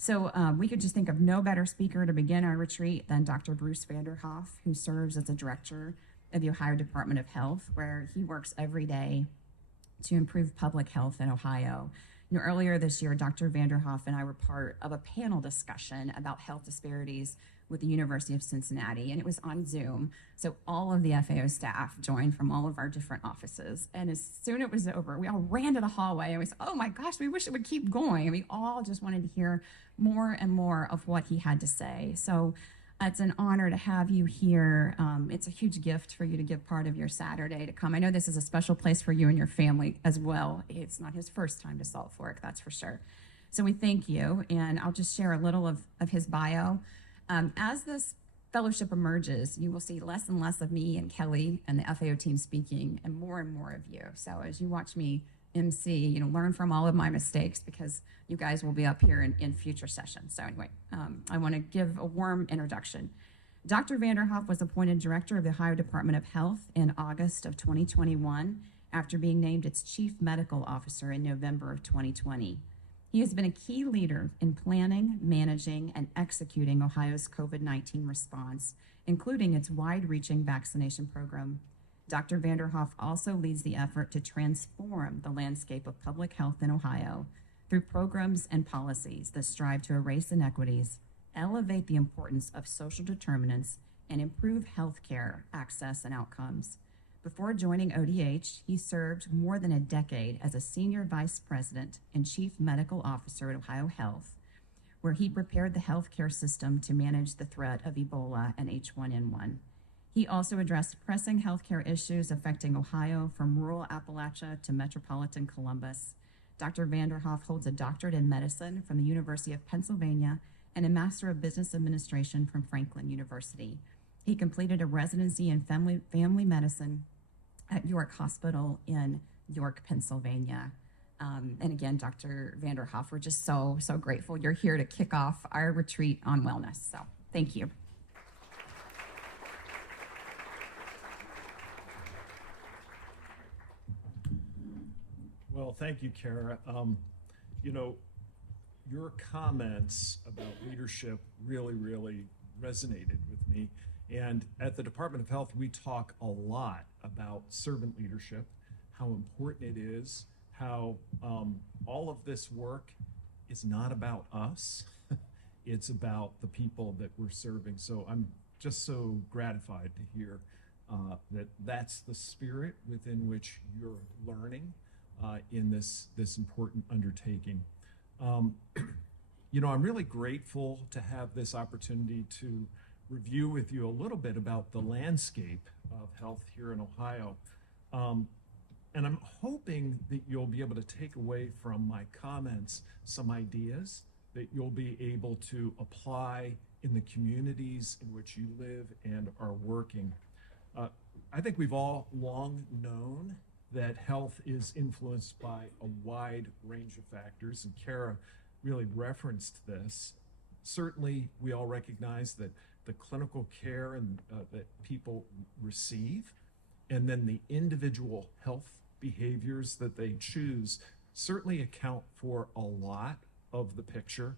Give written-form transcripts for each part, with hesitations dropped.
So we could just think of no better speaker to begin our retreat than Dr. Bruce Vanderhoff, who serves as the director of the Ohio Department of Health, where he works every day to improve public health in Ohio. Earlier this year, Dr. Vanderhoff and I were part of a panel discussion about health disparities with the University of Cincinnati, and it was on Zoom. So all of the FAO staff joined from all of our different offices. And as soon as it was over, we all ran to the hallway and we said, oh my gosh, we wish it would keep going. And we all just wanted to hear more and more of what he had to say. So it's an honor to have you here. It's a huge gift for you to give part of your Saturday to come. I know this is a special place for you and your family as well. It's not his first time to Salt Fork, that's for sure. So we thank you, and I'll just share a little of his bio. As this fellowship emerges, you will see less and less of me and Kelly and the FAO team speaking, and more of you. So as you watch me MC, learn from all of my mistakes, because you guys will be up here in future sessions. So anyway, I want to give a warm introduction. Dr. Vanderhoff was appointed director of the Ohio Department of Health in August of 2021 after being named its chief medical officer in November of 2020. He has been a key leader in planning, managing, and executing Ohio's COVID-19 response, including its wide-reaching vaccination program. Dr. Vanderhoff also leads the effort to transform the landscape of public health in Ohio through programs and policies that strive to erase inequities, elevate the importance of social determinants, and improve healthcare access and outcomes. Before joining ODH, he served more than a decade as a senior vice president and chief medical officer at Ohio Health, where he prepared the healthcare system to manage the threat of Ebola and H1N1. He also addressed pressing healthcare issues affecting Ohio from rural Appalachia to metropolitan Columbus. Dr. Vanderhoff holds a doctorate in medicine from the University of Pennsylvania and a Master of Business Administration from Franklin University. He completed a residency in family medicine at York Hospital in York, Pennsylvania. And again, Dr. Vanderhoff, we're just so grateful you're here to kick off our retreat on wellness. So thank you. Well, thank you, Kara. Your comments about leadership really resonated with me. And at the Department of Health, we talk a lot about servant leadership, how important it is, how all of this work is not about us. It's about the people that we're serving. So I'm just so gratified to hear that that's the spirit within which you're learning in this important undertaking. I'm really grateful to have this opportunity to review with you a little bit about the landscape of health here in Ohio. And I'm hoping that you'll be able to take away from my comments some ideas that you'll be able to apply in the communities in which you live and are working. I think we've all long known that health is influenced by a wide range of factors, and Kara really referenced this. Certainly, we all recognize that the clinical care that people receive, and then the individual health behaviors that they choose certainly account for a lot of the picture,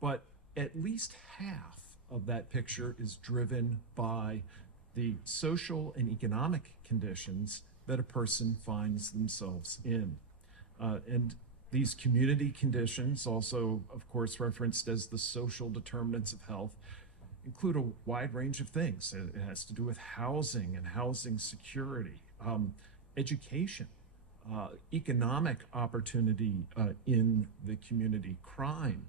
but at least half of that picture is driven by the social and economic conditions that a person finds themselves in. And these community conditions, also, of course, referenced as the social determinants of health, include a wide range of things. It has to do with housing and housing security, education, economic opportunity in the community, crime,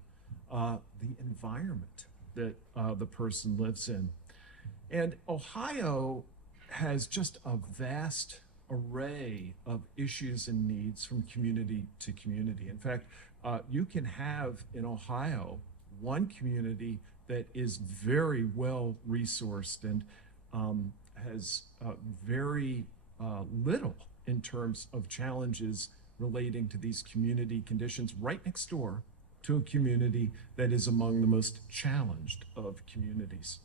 the environment that the person lives in. And Ohio has just a vast array of issues and needs from community to community. In fact, you can have in Ohio one community that is very well resourced and has very little in terms of challenges relating to these community conditions, right next door to a community that is among the most challenged of communities.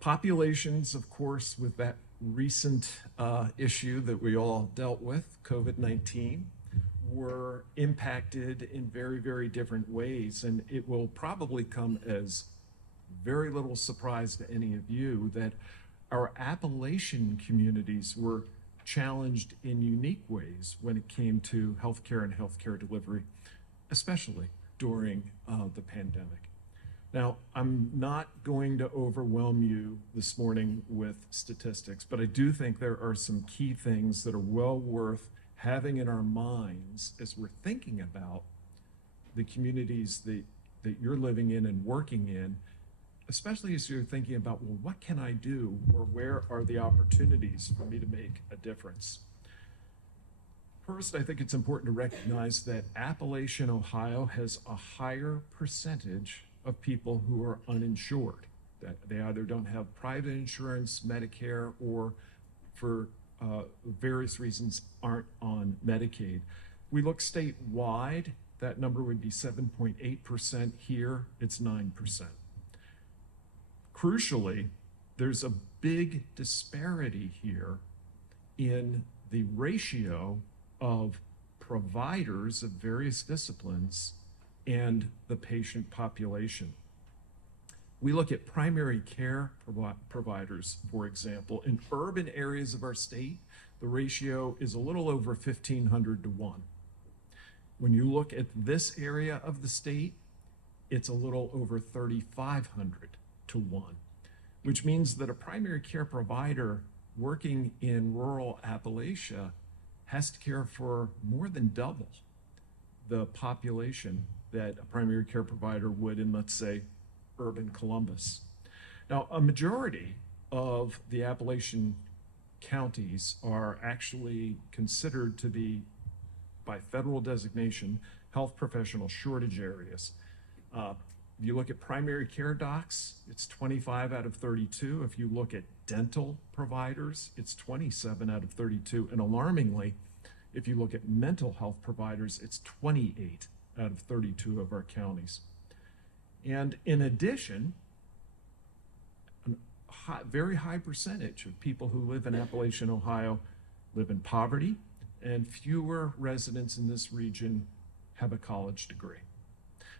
Populations, of course, with that recent issue that we all dealt with, COVID-19, were impacted in very, very different ways. And it will probably come as very little surprise to any of you that our Appalachian communities were challenged in unique ways when it came to healthcare and healthcare delivery, especially during the pandemic. Now, I'm not going to overwhelm you this morning with statistics, but I do think there are some key things that are well worth having in our minds as we're thinking about the communities that you're living in and working in, especially as you're thinking about, well, what can I do, or where are the opportunities for me to make a difference? First, I think it's important to recognize that Appalachian Ohio has a higher percentage of people who are uninsured, that they either don't have private insurance, Medicare, or for various reasons aren't on Medicaid. We look statewide, that number would be 7.8%. Here, it's 9%. Crucially, there's a big disparity here in the ratio of providers of various disciplines and the patient population. We look at primary care providers, for example. In urban areas of our state, the ratio is a little over 1,500 to 1. When you look at this area of the state, it's a little over 3,500 to 1, which means that a primary care provider working in rural Appalachia has to care for more than double the population that a primary care provider would in, let's say, urban Columbus. Now, a majority of the Appalachian counties are actually considered to be, by federal designation, health professional shortage areas. If you look at primary care docs, it's 25 out of 32. If you look at dental providers, it's 27 out of 32. And alarmingly, if you look at mental health providers, it's 28 out of 32 of our counties. And in addition, a very high percentage of people who live in Appalachian Ohio live in poverty, and fewer residents in this region have a college degree.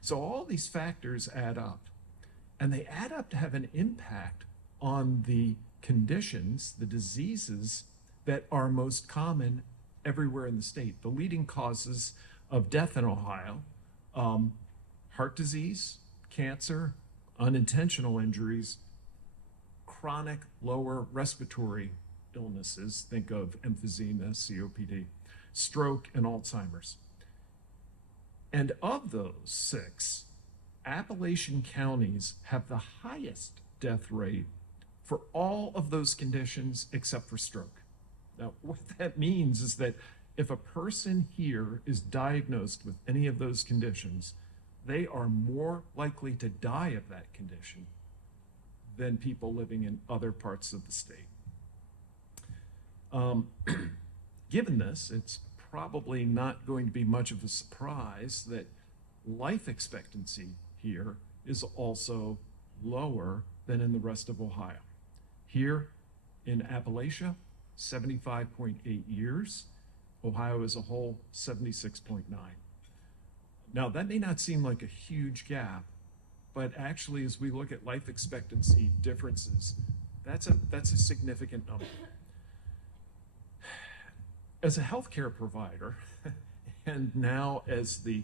So all these factors add up, and they add up to have an impact on the conditions, the diseases that are most common everywhere in the state. The leading causes of death in Ohio, heart disease, cancer, unintentional injuries, chronic lower respiratory illnesses, think of emphysema, COPD, stroke, and Alzheimer's. And of those 6, Appalachian counties have the highest death rate for all of those conditions except for stroke. Now, what that means is that if a person here is diagnosed with any of those conditions, they are more likely to die of that condition than people living in other parts of the state. Given this, it's probably not going to be much of a surprise that life expectancy here is also lower than in the rest of Ohio. Here in Appalachia, 75.8 years. Ohio as a whole, 76.9. Now, that may not seem like a huge gap, but actually, as we look at life expectancy differences, that's a significant number. As a healthcare provider, and now as the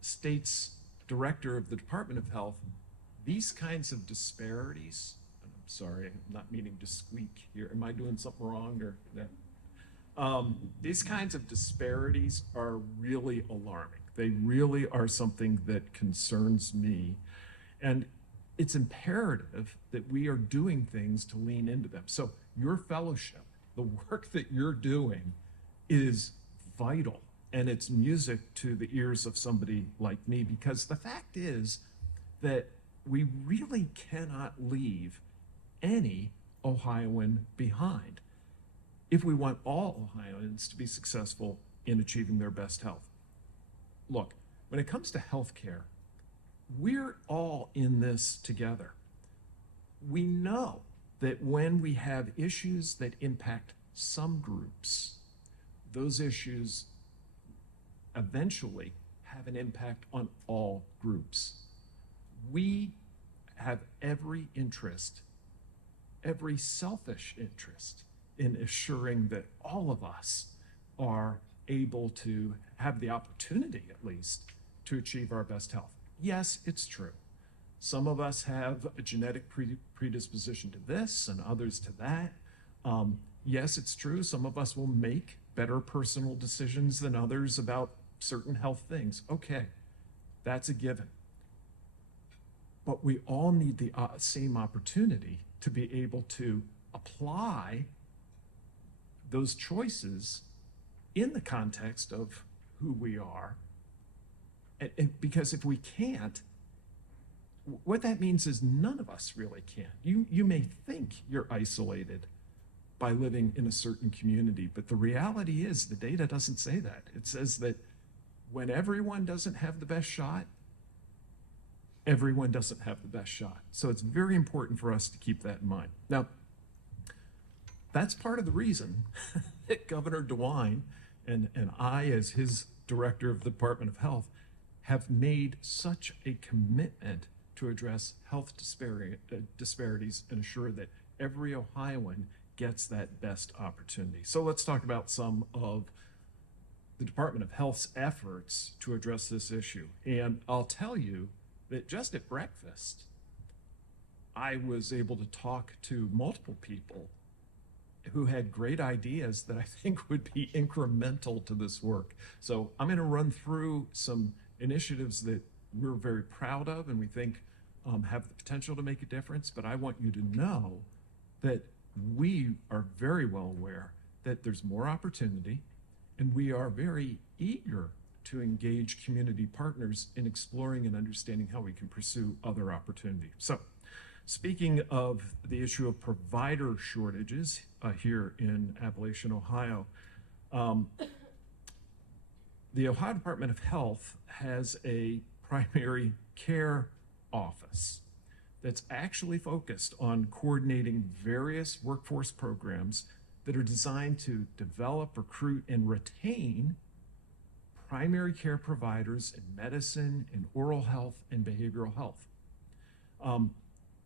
state's director of the Department of Health, these kinds of disparities, I'm sorry, I'm not meaning to squeak here. Am I doing something wrong or no? These kinds of disparities are really alarming. They really are something that concerns me. And it's imperative that we are doing things to lean into them. So your fellowship, the work that you're doing, is vital, and it's music to the ears of somebody like me, because the fact is that we really cannot leave any Ohioan behind if we want all Ohioans to be successful in achieving their best health. Look, when it comes to healthcare, we're all in this together. We know that when we have issues that impact some groups, those issues eventually have an impact on all groups. We have every interest, every selfish interest in assuring that all of us are able to have the opportunity, at least, to achieve our best health. Yes, it's true. Some of us have a genetic predisposition to this and others to that. Yes, it's true. Some of us will make better personal decisions than others about certain health things. Okay, that's a given. But we all need the same opportunity to be able to apply those choices in the context of who we are. And because if we can't, what that means is none of us really can. You may think you're isolated by living in a certain community, but the reality is the data doesn't say that. It says that when everyone doesn't have the best shot, everyone doesn't have the best shot. So it's very important for us to keep that in mind. Now, that's part of the reason that Governor DeWine and I, as his director of the Department of Health, have made such a commitment to address health disparities and assure that every Ohioan gets that best opportunity. So let's talk about some of the Department of Health's efforts to address this issue. And I'll tell you that just at breakfast, I was able to talk to multiple people who had great ideas that I think would be incremental to this work. So I'm going to run through some initiatives that we're very proud of and we think have the potential to make a difference. But I want you to know that we are very well aware that there's more opportunity, and we are very eager to engage community partners in exploring and understanding how we can pursue other opportunities. So, speaking of the issue of provider shortages here in Appalachian Ohio, the Ohio Department of Health has a primary care office that's actually focused on coordinating various workforce programs that are designed to develop, recruit, and retain primary care providers in medicine, in oral health, and behavioral health.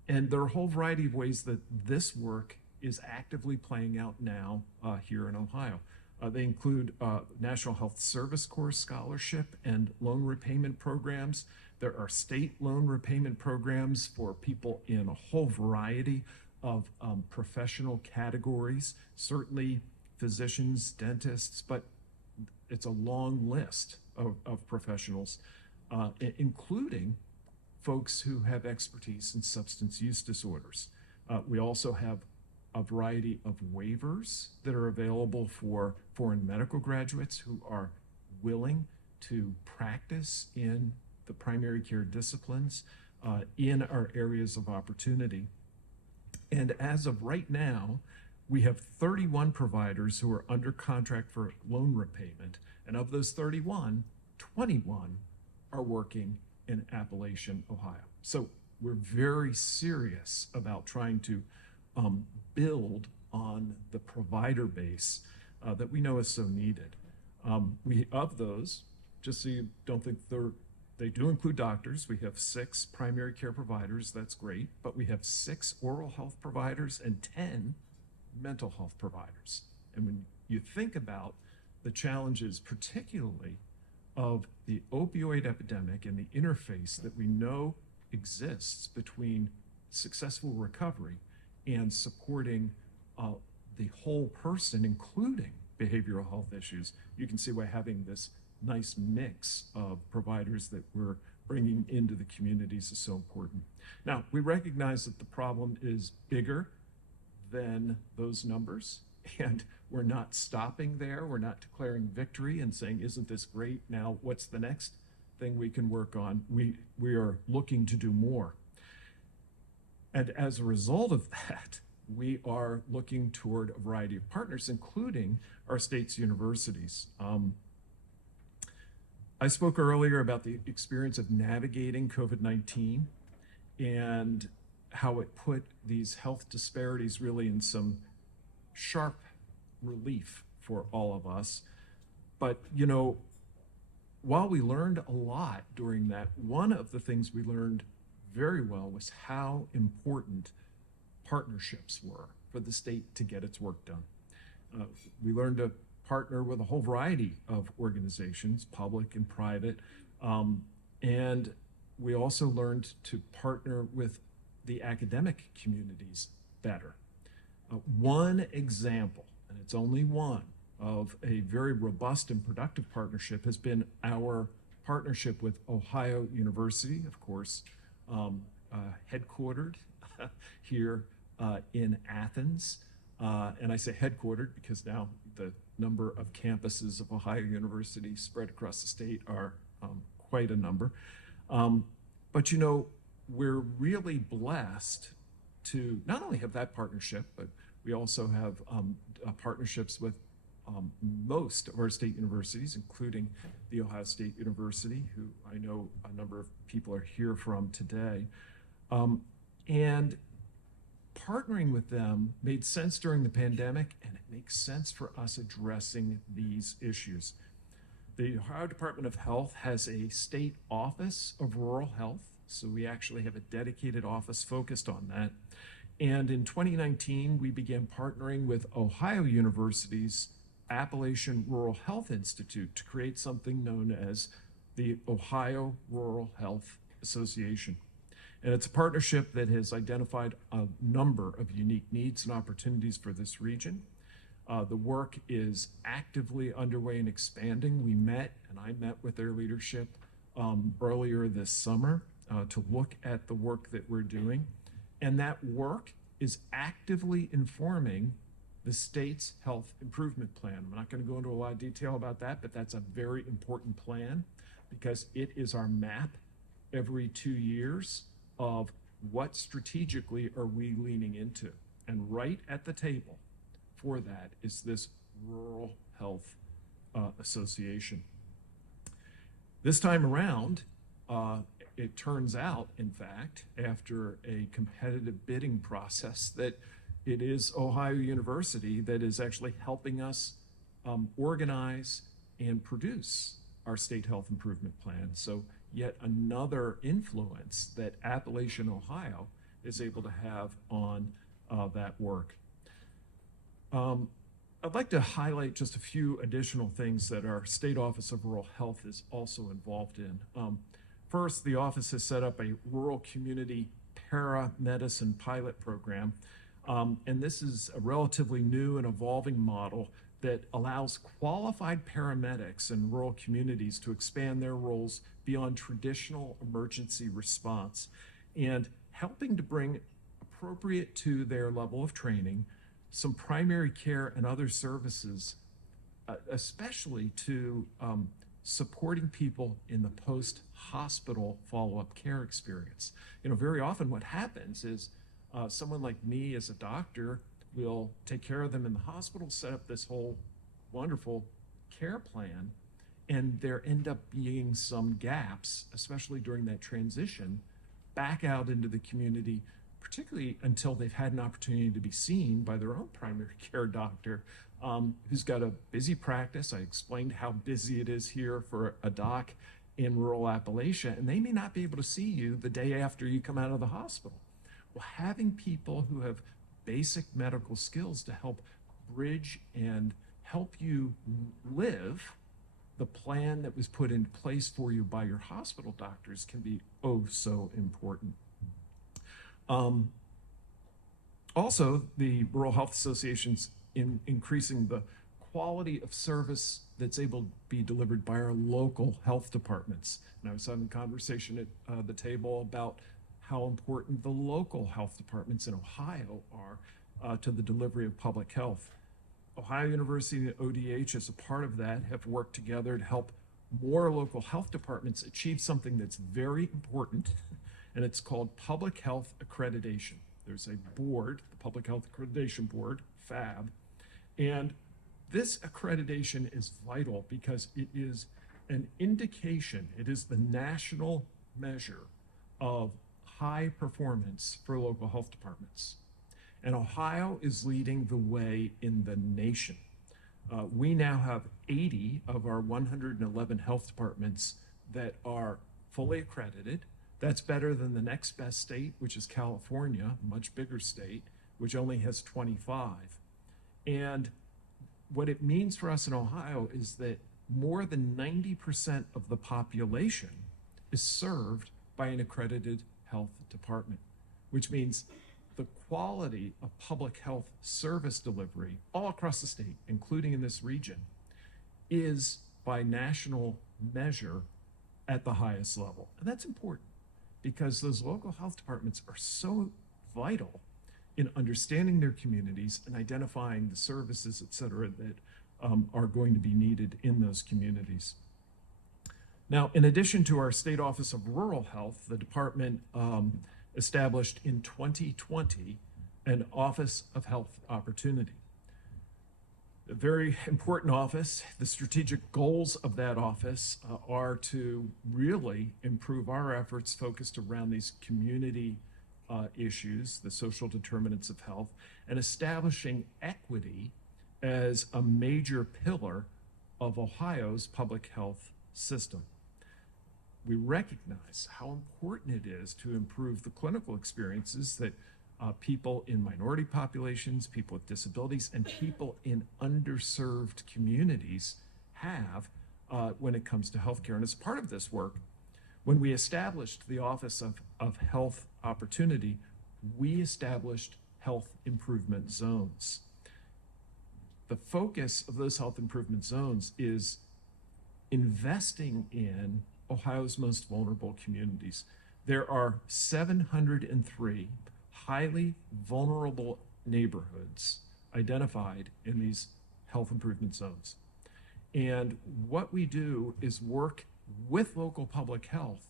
And there are a whole variety of ways that this work is actively playing out now here in Ohio. They include National Health Service Corps scholarship and loan repayment programs. There are state loan repayment programs for people in a whole variety of professional categories, certainly physicians, dentists, but it's a long list of professionals, including folks who have expertise in substance use disorders. We also have a variety of waivers that are available for foreign medical graduates who are willing to practice in the primary care disciplines in our areas of opportunity. And as of right now, we have 31 providers who are under contract for loan repayment. And of those 31, 21 are working in Appalachian Ohio. So we're very serious about trying to build on the provider base that we know is so needed. Of those, just so you don't think they do include doctors. We have 6 primary care providers, that's great, but we have 6 oral health providers and 10 mental health providers. And when you think about the challenges, particularly of the opioid epidemic and the interface that we know exists between successful recovery and supporting the whole person, including behavioral health issues, you can see why having this nice mix of providers that we're bringing into the communities is so important. Now, we recognize that the problem is bigger than those numbers, and we're not stopping there. We're not declaring victory and saying, isn't this great? Now, what's the next thing we can work on? We are looking to do more. And as a result of that, we are looking toward a variety of partners, including our state's universities. I spoke earlier about the experience of navigating COVID-19 and how it put these health disparities really in some sharp relief for all of us. But, you know, while we learned a lot during that, one of the things we learned very well was how important partnerships were for the state to get its work done. We learned to partner with a whole variety of organizations, public and private, and we also learned to partner with the academic communities better. One example, and it's only one, of a very robust and productive partnership has been our partnership with Ohio University, of course, headquartered here in Athens. And I say headquartered because now the number of campuses of Ohio University spread across the state are quite a number. But you know, we're really blessed to not only have that partnership, but we also have partnerships with most of our state universities, including the Ohio State University, who I know a number of people are here from today. And partnering with them made sense during the pandemic, and it makes sense for us addressing these issues. The Ohio Department of Health has a state office of rural health, so we actually have a dedicated office focused on that. And in 2019, we began partnering with Ohio University's Appalachian Rural Health Institute to create something known as the Ohio Rural Health Association. And it's a partnership that has identified a number of unique needs and opportunities for this region. The work is actively underway and expanding. We met, and I met with their leadership earlier this summer to look at the work that we're doing. And that work is actively informing the state's health improvement plan. I'm not going to go into a lot of detail about that, but that's a very important plan because it is our map every 2 years of what strategically are we leaning into. And right at the table for that is this Rural Health Association. This time around, it turns out, in fact, after a competitive bidding process, that it is Ohio University that is actually helping us organize and produce our state health improvement plan. So yet another influence that Appalachian Ohio is able to have on that work. I'd like to highlight just a few additional things that our State Office of Rural Health is also involved in. First, the office has set up a rural community paramedicine pilot program. And this is a relatively new and evolving model that allows qualified paramedics in rural communities to expand their roles beyond traditional emergency response and helping to bring appropriate to their level of training some primary care and other services, especially to supporting people in the post-hospital follow-up care experience. You know, very often what happens is someone like me as a doctor will take care of them in the hospital, set up this whole wonderful care plan, and there end up being some gaps, especially during that transition, back out into the community, particularly until they've had an opportunity to be seen by their own primary care doctor, who's got a busy practice. I explained how busy it is here for a doc in rural Appalachia, and they may not be able to see you the day after you come out of the hospital. Well, having people who have basic medical skills to help bridge and help you live the plan that was put in place for you by your hospital doctors can be oh so important. Also, the Rural Health Association's increasing the quality of service that's able to be delivered by our local health departments. And I was having a conversation at the table about how important the local health departments in Ohio are to the delivery of public health. Ohio University and ODH, as a part of that, have worked together to help more local health departments achieve something that's very important, and it's called Public Health Accreditation. There's a board, the Public Health Accreditation Board, FAB, and this accreditation is vital because it is an indication, it is the national measure of high performance for local health departments. And Ohio is leading the way in the nation. We now have 80 of our 111 health departments that are fully accredited. That's better than the next best state, which is California, a much bigger state, which only has 25. And what it means for us in Ohio is that more than 90% of the population is served by an accredited health department, which means the quality of public health service delivery all across the state, including in this region, is by national measure at the highest level. And that's important because those local health departments are so vital in understanding their communities and identifying the services, et cetera, that are going to be needed in those communities. Now, in addition to our State Office of Rural Health, the department established in 2020 an Office of Health Opportunity. A very important office. The strategic goals of that office are to really improve our efforts focused around these community issues, the social determinants of health, and establishing equity as a major pillar of Ohio's public health system. We recognize how important it is to improve the clinical experiences that people in minority populations, people with disabilities, and people in underserved communities have when it comes to healthcare. And as part of this work, when we established the Office of Health Opportunity, we established health improvement zones. The focus of those health improvement zones is investing in Ohio's most vulnerable communities. There are 703 highly vulnerable neighborhoods identified in these health improvement zones. And what we do is work with local public health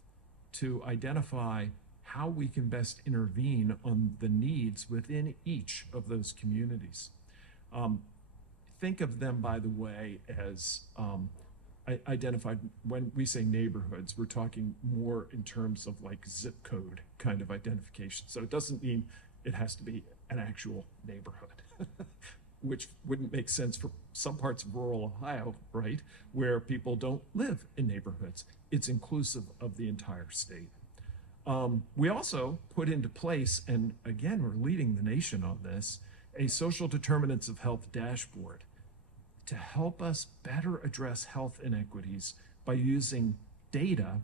to identify how we can best intervene on the needs within each of those communities. Think of them, by the way, as identified. When we say neighborhoods, we're talking more in terms of like zip code kind of identification. So it doesn't mean it has to be an actual neighborhood, which wouldn't make sense for some parts of rural Ohio, right, where people don't live in neighborhoods. It's inclusive of the entire state. We also put into place, and again, we're leading the nation on this, a social determinants of health dashboard to help us better address health inequities by using data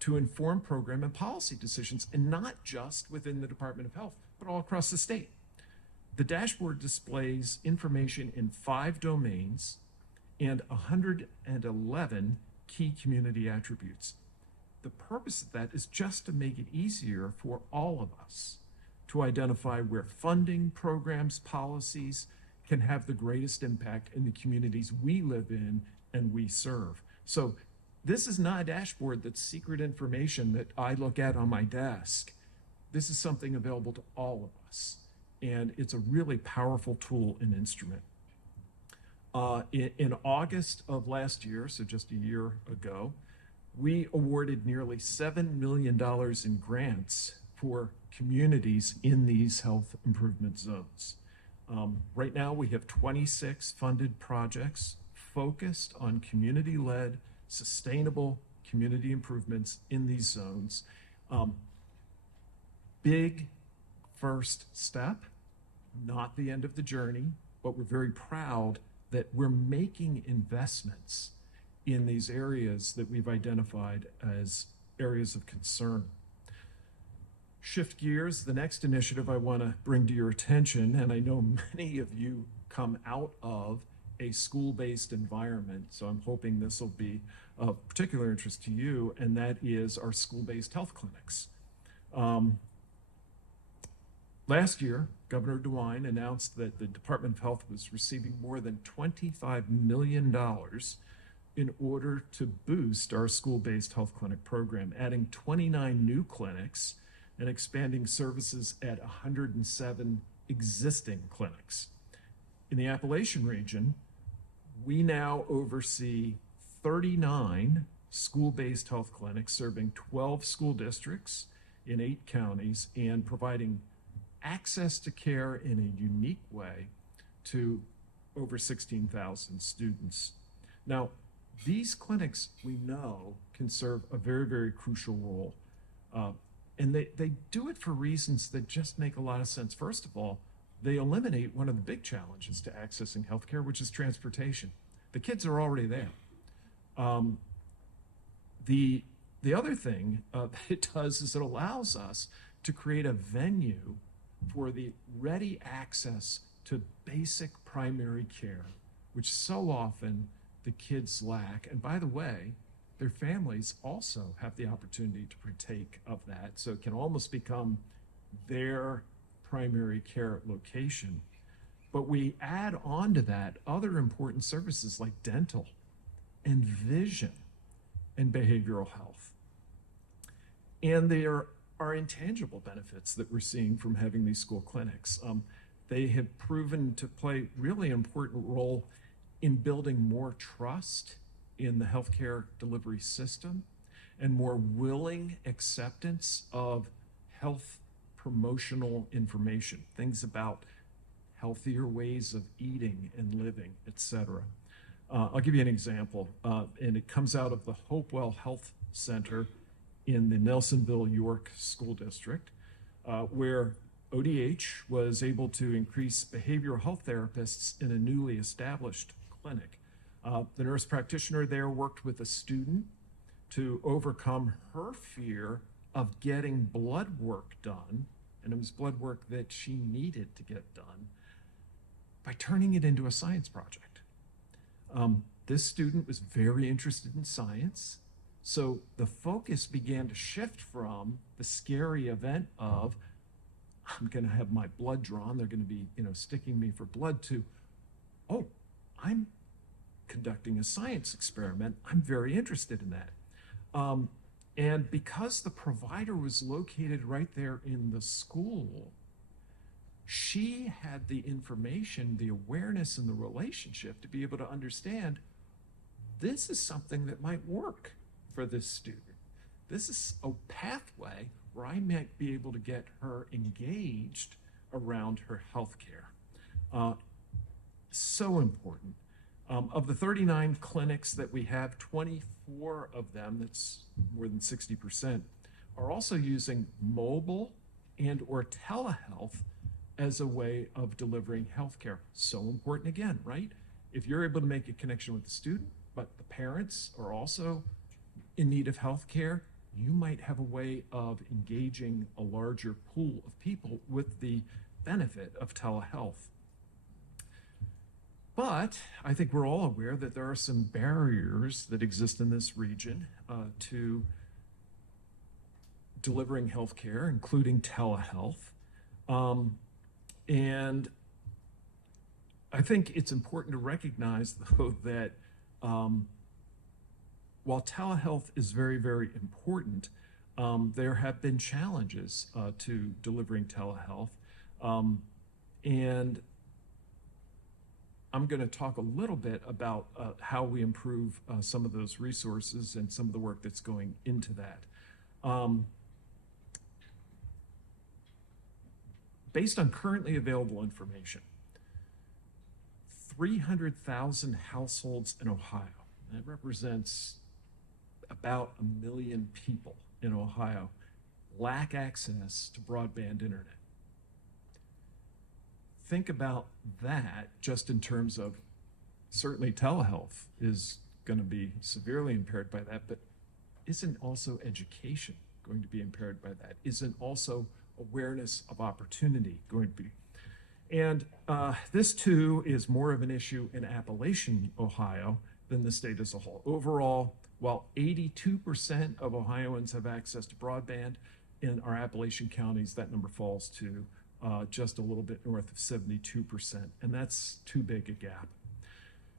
to inform program and policy decisions, and not just within the Department of Health, but all across the state. The dashboard displays information in 5 domains and 111 key community attributes. The purpose of that is just to make it easier for all of us to identify where funding, programs, policies can have the greatest impact in the communities we live in and we serve. So this is not a dashboard that's secret information that I look at on my desk. This is something available to all of us, and it's a really powerful tool and instrument. In August of last year, so just a year ago, we awarded nearly $7 million in grants for communities in these health improvement zones. Right now, we have 26 funded projects focused on community-led, sustainable community improvements in these zones. Big first step, not the end of the journey, but we're very proud that we're making investments in these areas that we've identified as areas of concern. Shift gears, the next initiative I want to bring to your attention, and I know many of you come out of a school-based environment, so I'm hoping this will be of particular interest to you, and that is our school-based health clinics. Last year, Governor DeWine announced that the Department of Health was receiving more than $25 million in order to boost our school-based health clinic program, adding 29 new clinics and expanding services at 107 existing clinics. In the Appalachian region, we now oversee 39 school-based health clinics serving 12 school districts in 8 counties and providing access to care in a unique way to over 16,000 students. Now, these clinics, we know, can serve a very, very crucial role. And they do it for reasons that just make a lot of sense. First of all, they eliminate one of the big challenges to accessing healthcare, which is transportation. The kids are already there. The other thing that it does is it allows us to create a venue for the ready access to basic primary care, which so often the kids lack. And by the way, their families also have the opportunity to partake of that. So it can almost become their primary care location. But we add on to that other important services like dental and vision and behavioral health. And there are intangible benefits that we're seeing from having these school clinics. They have proven to play really important role in building more trust in the healthcare delivery system and more willing acceptance of health promotional information, things about healthier ways of eating and living, etc. I'll give you an example, and it comes out of the Hopewell Health Center in the Nelsonville, York School District, where ODH was able to increase behavioral health therapists in a newly established clinic. The nurse practitioner there worked with a student to overcome her fear of getting blood work done, and it was blood work that she needed to get done, by turning it into a science project. This student was very interested in science, so the focus began to shift from the scary event of, I'm going to have my blood drawn, they're going to be, sticking me for blood, to, oh, I'm conducting a science experiment. I'm very interested in that. And because the provider was located right there in the school, she had the information, the awareness, and the relationship to be able to understand this is something that might work for this student. This is a pathway where I might be able to get her engaged around her health care. So important. Of the 39 clinics that we have, 24 of them, that's more than 60%, are also using mobile and or telehealth as a way of delivering healthcare. So important again, right? If you're able to make a connection with the student, but the parents are also in need of healthcare, you might have a way of engaging a larger pool of people with the benefit of telehealth. But I think we're all aware that there are some barriers that exist in this region to delivering healthcare, including telehealth. And I think it's important to recognize, though, that while telehealth is very, very important, there have been challenges to delivering telehealth. And I'm going to talk a little bit about how we improve some of those resources and some of the work that's going into that. Based on currently available information, 300,000 households in Ohio, that represents about 1 million people in Ohio, lack access to broadband internet. Think about that just in terms of, certainly telehealth is going to be severely impaired by that, but isn't also education going to be impaired by that? Isn't also awareness of opportunity going to be? And this too is more of an issue in Appalachian Ohio than the state as a whole. Overall, while 82% of Ohioans have access to broadband, in our Appalachian counties, that number falls to just a little bit north of 72%, and that's too big a gap.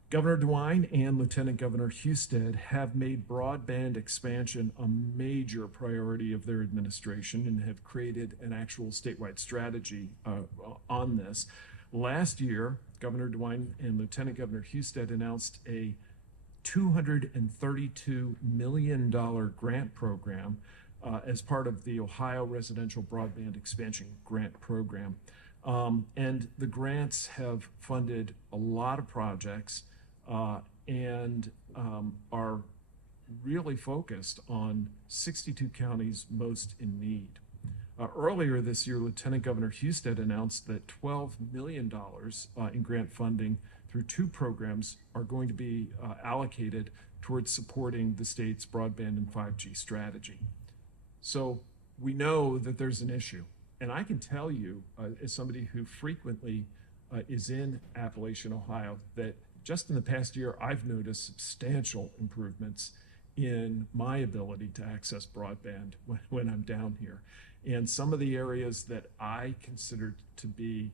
Governor DeWine and Lieutenant Governor Husted have made broadband expansion a major priority of their administration and have created an actual statewide strategy on this. Last year, Governor DeWine and Lieutenant Governor Husted announced a $232 million grant program as part of the Ohio Residential Broadband Expansion Grant Program. And the grants have funded a lot of projects and are really focused on 62 counties most in need. Earlier this year, Lieutenant Governor Husted announced that $12 million in grant funding through 2 programs are going to be allocated towards supporting the state's broadband and 5G strategy. So we know that there's an issue. And I can tell you, as somebody who frequently is in Appalachian Ohio, that just in the past year, I've noticed substantial improvements in my ability to access broadband when I'm down here. And some of the areas that I considered to be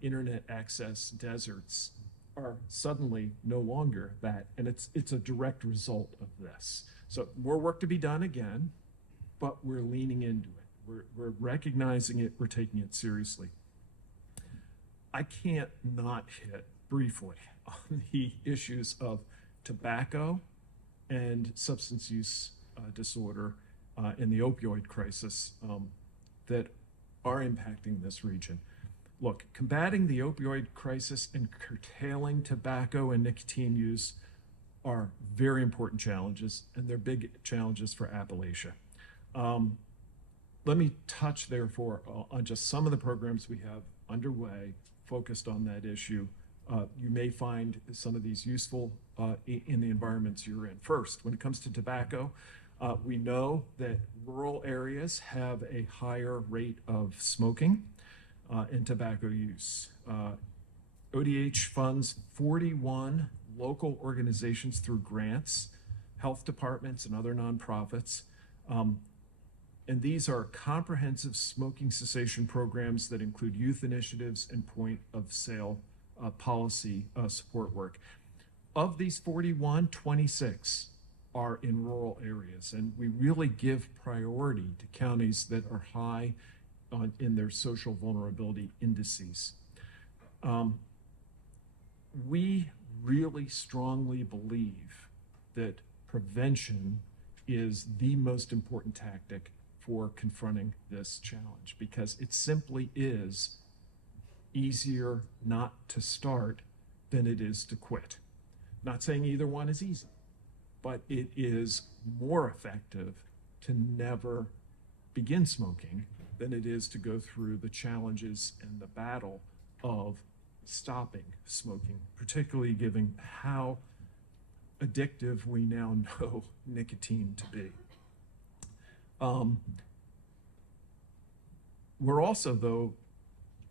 internet access deserts are suddenly no longer that. And it's a direct result of this. So more work to be done again, but we're leaning into it. We're recognizing it, we're taking it seriously. I can't not hit briefly on the issues of tobacco and substance use disorder and the opioid crisis that are impacting this region. Look, combating the opioid crisis and curtailing tobacco and nicotine use are very important challenges, and they're big challenges for Appalachia. Let me touch, therefore, on just some of the programs we have underway focused on that issue. You may find some of these useful in the environments you're in. First, when it comes to tobacco, we know that rural areas have a higher rate of smoking and tobacco use. ODH funds 41 local organizations through grants, health departments, and other nonprofits. And these are comprehensive smoking cessation programs that include youth initiatives and point of sale policy support work. Of these 41, 26 are in rural areas, and we really give priority to counties that are high in their social vulnerability indices. We really strongly believe that prevention is the most important tactic for confronting this challenge, because it simply is easier not to start than it is to quit. Not saying either one is easy, but it is more effective to never begin smoking than it is to go through the challenges and the battle of stopping smoking, particularly given how addictive we now know nicotine to be. We're also, though,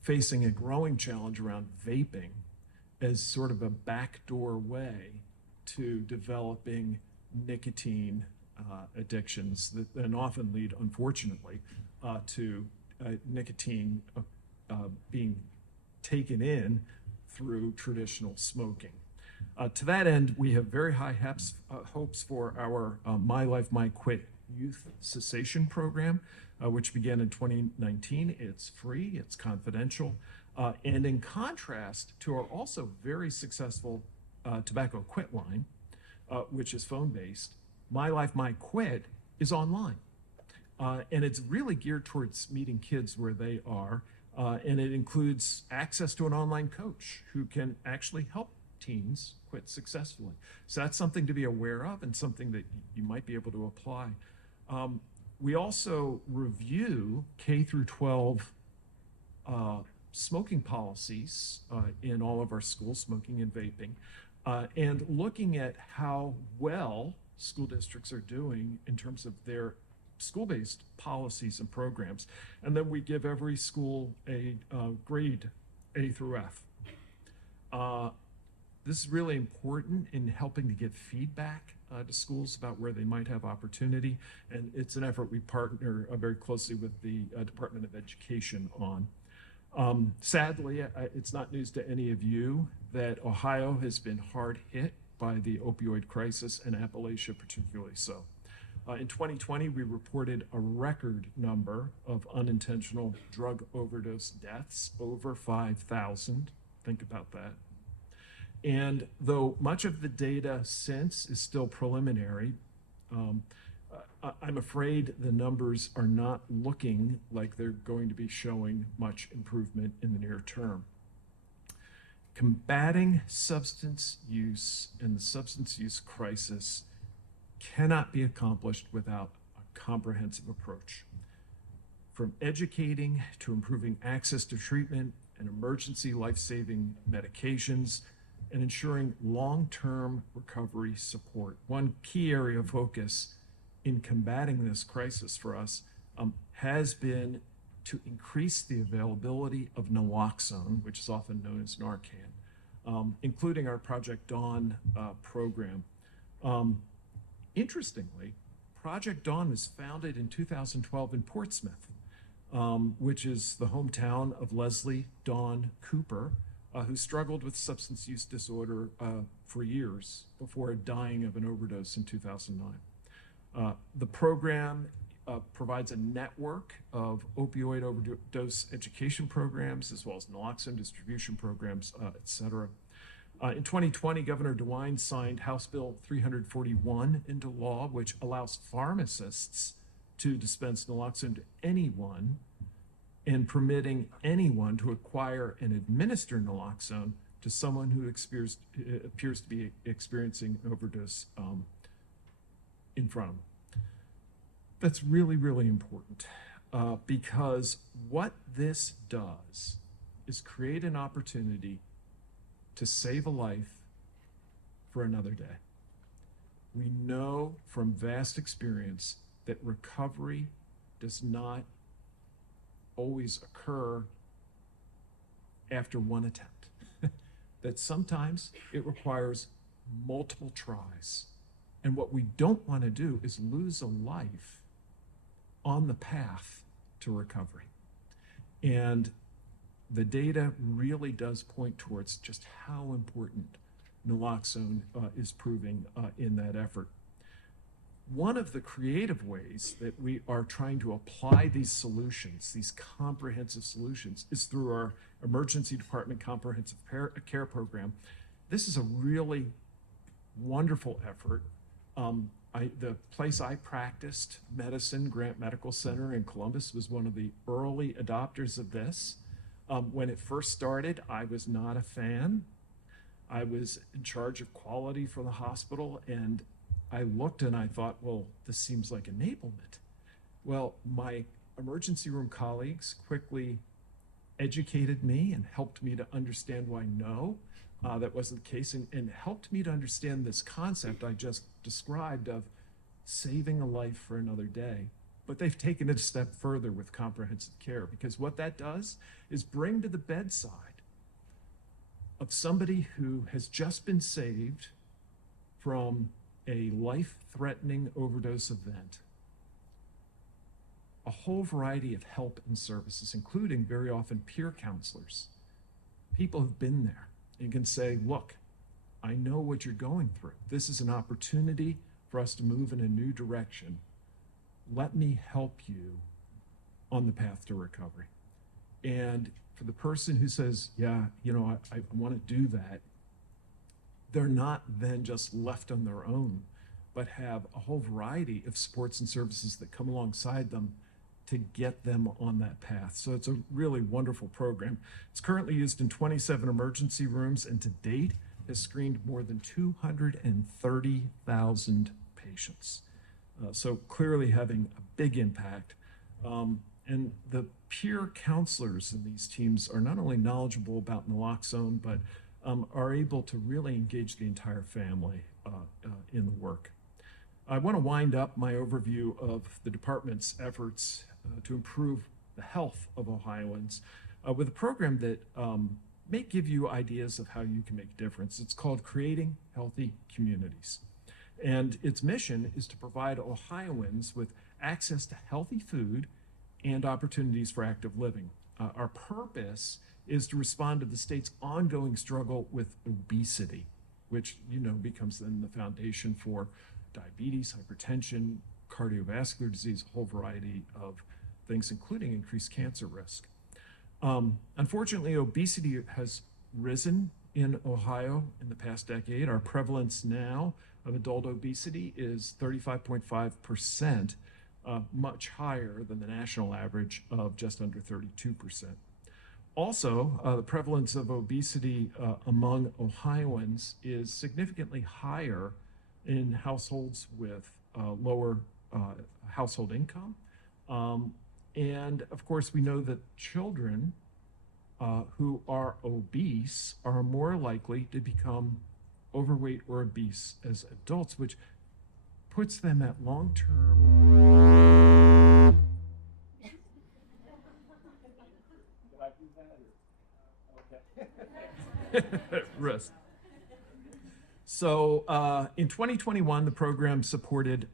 facing a growing challenge around vaping as sort of a backdoor way to developing nicotine addictions that then often lead, unfortunately, to nicotine being taken in through traditional smoking. To that end, we have very high hopes for our My Life, My Quit youth cessation program, which began in 2019. It's free, it's confidential, and in contrast to our also very successful tobacco quit line, which is phone-based, My Life, My Quit is online. And it's really geared towards meeting kids where they are, and it includes access to an online coach who can actually help teens quit successfully. So that's something to be aware of and something that you might be able to apply. We also review K through 12 smoking policies in all of our schools, smoking and vaping, and looking at how well school districts are doing in terms of their school-based policies and programs. And then we give every school a grade A through F. This is really important in helping to get feedback to schools about where they might have opportunity. And it's an effort we partner very closely with the Department of Education on. Sadly, it's not news to any of you that Ohio has been hard hit by the opioid crisis, and Appalachia particularly so. In 2020, we reported a record number of unintentional drug overdose deaths, over 5,000. Think about that. And though much of the data since is still preliminary, I'm afraid the numbers are not looking like they're going to be showing much improvement in the near term. Combating substance use and the substance use crisis cannot be accomplished without a comprehensive approach. From educating to improving access to treatment and emergency life-saving medications, and ensuring long-term recovery support. One key area of focus in combating this crisis for us has been to increase the availability of naloxone, which is often known as Narcan, including our Project Dawn program. Interestingly, Project Dawn was founded in 2012 in Portsmouth, which is the hometown of Leslie Dawn Cooper, who struggled with substance use disorder for years before dying of an overdose in 2009. The program provides a network of opioid overdose education programs, as well as naloxone distribution programs, et cetera. In 2020, Governor DeWine signed House Bill 341 into law, which allows pharmacists to dispense naloxone to anyone and permitting anyone to acquire and administer naloxone to someone who appears to be experiencing an overdose in front of them. That's really, really important because what this does is create an opportunity to save a life for another day. We know from vast experience that recovery does not always occur after one attempt. That sometimes it requires multiple tries. And what we don't want to do is lose a life on the path to recovery. And the data really does point towards just how important naloxone is proving in that effort. One of the creative ways that we are trying to apply these solutions, these comprehensive solutions, is through our Emergency Department Comprehensive Care Program. This is a really wonderful effort. The place I practiced medicine, Grant Medical Center in Columbus, was one of the early adopters of this. When it first started, I was not a fan. I was in charge of quality for the hospital, and I looked and I thought, well, this seems like enablement. Well, my emergency room colleagues quickly educated me and helped me to understand why no, that wasn't the case, and helped me to understand this concept I just described of saving a life for another day. But they've taken it a step further with comprehensive care, because what that does is bring to the bedside of somebody who has just been saved from a life-threatening overdose event a whole variety of help and services, including very often peer counselors, people who've been there and can say, look, I know what you're going through. This is an opportunity for us to move in a new direction. Let me help you on the path to recovery. And for the person who says, yeah, I want to do that, they're not then just left on their own, but have a whole variety of supports and services that come alongside them to get them on that path. So it's a really wonderful program. It's currently used in 27 emergency rooms, and to date has screened more than 230,000 patients. So clearly having a big impact. And the peer counselors in these teams are not only knowledgeable about naloxone, but are able to really engage the entire family in the work. I want to wind up my overview of the department's efforts to improve the health of Ohioans with a program that may give you ideas of how you can make a difference. It's called Creating Healthy Communities. And its mission is to provide Ohioans with access to healthy food and opportunities for active living. Our purpose is to respond to the state's ongoing struggle with obesity, which becomes then the foundation for diabetes, hypertension, cardiovascular disease, a whole variety of things, including increased cancer risk. Unfortunately, obesity has risen in Ohio in the past decade. Our prevalence now of adult obesity is 35.5%, much higher than the national average of just under 32%. Also, the prevalence of obesity among Ohioans is significantly higher in households with lower household income. And of course, we know that children who are obese are more likely to become overweight or obese as adults, which puts them at long-term. Did I do that? Okay. Risk. So in 2021, the program supported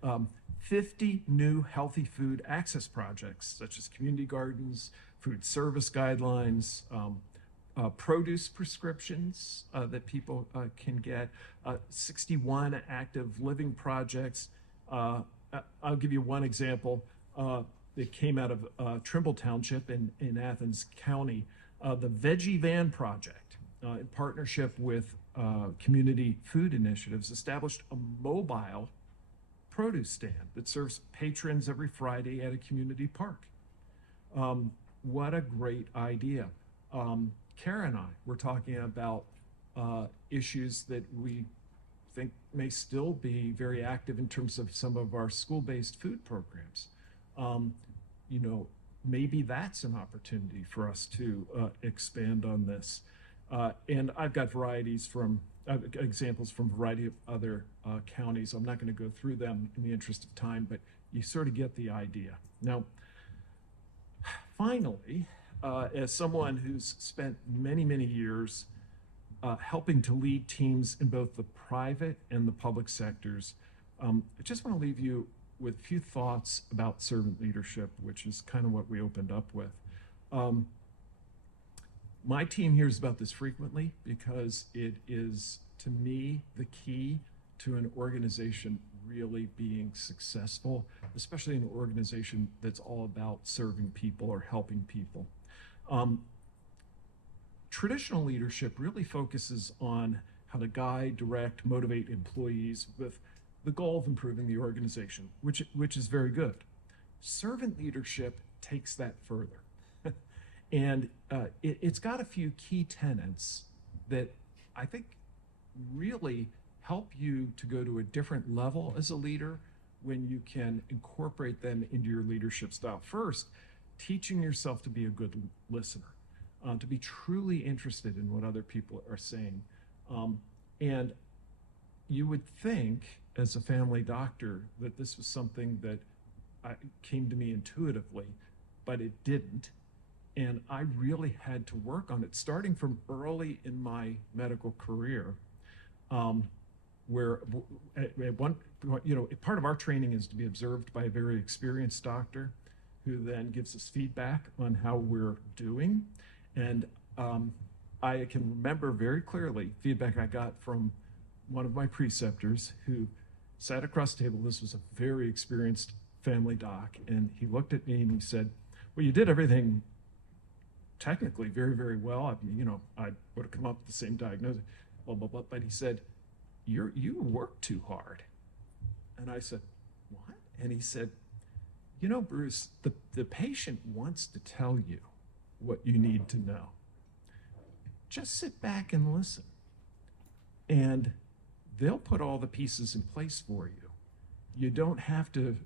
50 new healthy food access projects, such as community gardens, food service guidelines, produce prescriptions that people can get, 61 active living projects. I'll give you one example that came out of Trimble Township in Athens County, the Veggie Van Project, in partnership with community food initiatives, established a mobile produce stand that serves patrons every Friday at a community park. What a great idea. Kara and I were talking about issues that we think may still be very active in terms of some of our school-based food programs. You know, maybe that's an opportunity for us to expand on this. And I've got examples from a variety of other counties. I'm not going to go through them in the interest of time, but you sort of get the idea. Now, finally, as someone who's spent many, many years helping to lead teams in both the private and the public sectors, I just want to leave you with a few thoughts about servant leadership, which is kind of what we opened up with. My team hears about this frequently because it is, to me, the key to an organization really being successful, especially an organization that's all about serving people or helping people. Traditional leadership really focuses on how to guide, direct, motivate employees with the goal of improving the organization, which is very good. Servant leadership takes that further. And it's got a few key tenets that I think really help you to go to a different level as a leader when you can incorporate them into your leadership style. First, teaching yourself to be a good listener, to be truly interested in what other people are saying. And you would think, as a family doctor, that this was something that came to me intuitively, but it didn't. And I really had to work on it, starting from early in my medical career, where at one, part of our training is to be observed by a very experienced doctor who then gives us feedback on how we're doing. And I can remember very clearly feedback I got from one of my preceptors who sat across the table. This was a very experienced family doc. And he looked at me and he said, well, you did everything technically very, very well. I mean, I would have come up with the same diagnosis, blah, blah, blah. But he said, you work too hard. And I said, what? And he said, Bruce, the patient wants to tell you what you need to know. Just sit back and listen. And they'll put all the pieces in place for you. You don't have to,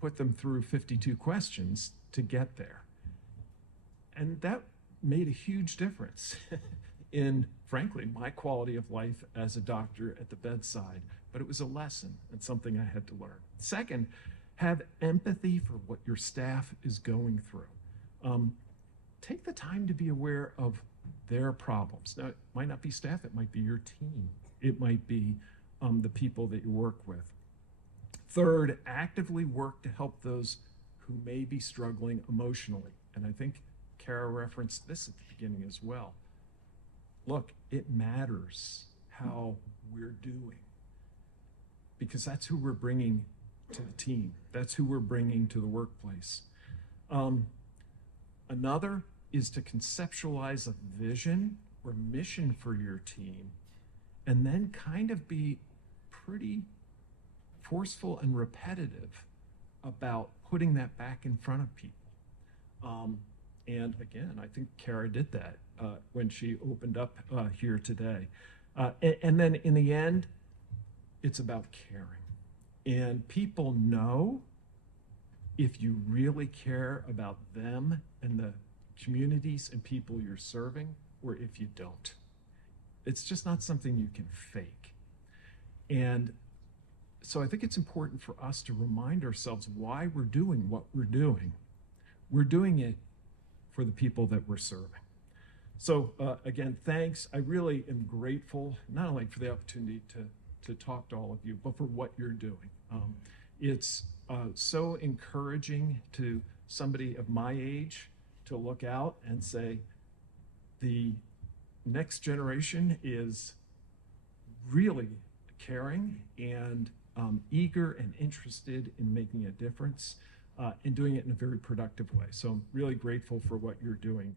put them through 52 questions to get there. And that made a huge difference in, frankly, my quality of life as a doctor at the bedside. But it was a lesson and something I had to learn. Second, have empathy for what your staff is going through. Take the time to be aware of their problems. Now, it might not be staff, it might be your team. It might be the people that you work with. Third, actively work to help those who may be struggling emotionally. And I think Kara referenced this at the beginning as well. Look, it matters how we're doing because that's who we're bringing to the team. That's who we're bringing to the workplace. Another is to conceptualize a vision or mission for your team and then kind of be pretty forceful and repetitive about putting that back in front of people. And again, I think Kara did that when she opened up here today. And then in the end, it's about caring. And people know if you really care about them and the communities and people you're serving, or if you don't. It's just not something you can fake. And so I think it's important for us to remind ourselves why we're doing what we're doing. We're doing it for the people that we're serving. So again, thanks. I really am grateful, not only for the opportunity to talk to all of you, but for what you're doing. It's so encouraging to somebody of my age to look out and say, the next generation is really caring and eager and interested in making a difference and doing it in a very productive way. So I'm really grateful for what you're doing.